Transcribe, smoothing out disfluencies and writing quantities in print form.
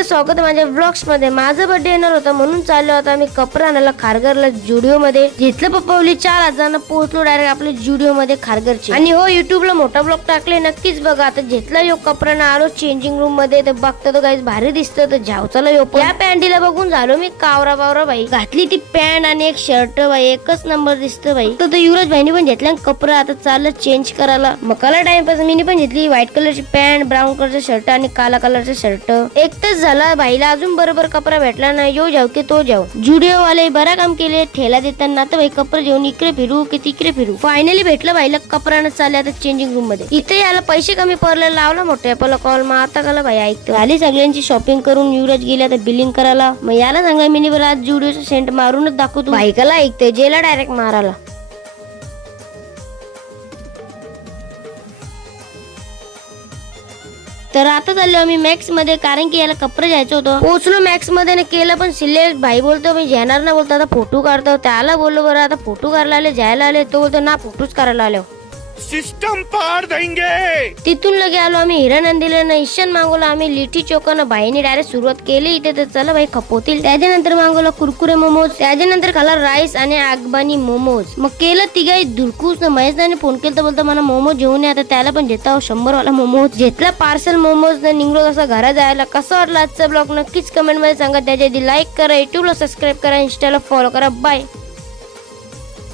एकदा स्वागत आहे माझ्या व्लॉग्स मध्ये. माझा बर्थडे येणार होता म्हणून चाललो होता मी कपडा आणायला खारघरला जुडिओ मध्ये. घेतलं पप्पावली 4,000 पोहोचलो डायरेक्ट आपल्या जुडिओ मध्ये खारघरची. आणि हो युट्यूबला मोठा ब्लॉग टाकले नक्कीच बघा. आता घेतला यो कपडा ना आलो चेंजिंग रूम मध्ये तर बघतो तो गाईस भारी दिसतं तर झावचाला यो. या पॅन्टीला बघून झालो मी कावरा बावरा बाई. घातली ती पॅन्ट आणि एक शर्ट बाई एकच नंबर दिसतं बाई. तर युवराज भाईनी पण घेतला कपडा. आता चाललं चेंज करायला. मग कलर टाइमपास मी पण घेतली व्हाईट कलरची पॅन्ट ब्राऊन कलरचा शर्ट आणि काला कलरचा शर्ट. एक तास झाला भाईला अजून बरोबर कपडा भेटला नाही. यो जाऊ की तो जाऊ. जुडिओ वाले बरा काम केले ठेला देताना. तर भाई कपडा घेऊन इकडे फिरू की तिकडे फिरू. फायनली भेटलं भाईला कपडा चालले आता चेंजिंग रूम मध्ये. इथे याला पैसे कमी पडले लावला मोठ्या आपला कॉल. मग आता कला भाई ऐकतो आली सगळ्यांची शॉपिंग करून युवराज गेले आता बिलिंग करायला. मग याला सांगा मी आज जुडिओचा सेंट मारूनच दाखवतो. भाईकाला ऐकतोय जेला डायरेक्ट मारायला. तर आता चाललो आम्ही मॅक्स मध्ये कारण की याला कपडे घ्यायचं होतं. पोहोचलो मॅक्स मध्ये केलं पण सिलेक्ट. भाई बोलतो मी घेणार ना बोलतो आता फोटो काढतो. त्याला बोललो बरं आता फोटो काढला आले जायला आले. तो बोलतो ना फोटोच करायला आलो. सिस्टम पार देंगे. तिथून लगे आलो आम्ही हिरानंदीला ना ईशान मागवला आम्ही लिटी चौकानं. भाईने डायरेक्ट सुरुवात केली इथे तर चला भाई खपवतील. त्याच्यानंतर मागवला कुरकुरे मोमोज. त्याच्यानंतर खाला राईस आणि आगबानी मोमोज. मग केलं तिघाही धुरकूस. महेशने फोन केला तर बोलतो मला मोमोज घेऊन आता त्याला पण देता 100 वाला मोमोज घेतला पार्सल मोमोज न निघलो तसा घरा जायला. कसा वाटला आजचा ब्लॉग नक्कीच कमेंट मध्ये सांगा. त्याच्या आधी लाईक करा युट्यूबला सबस्क्राईब करा इंस्टाला फॉलो करा. बाय.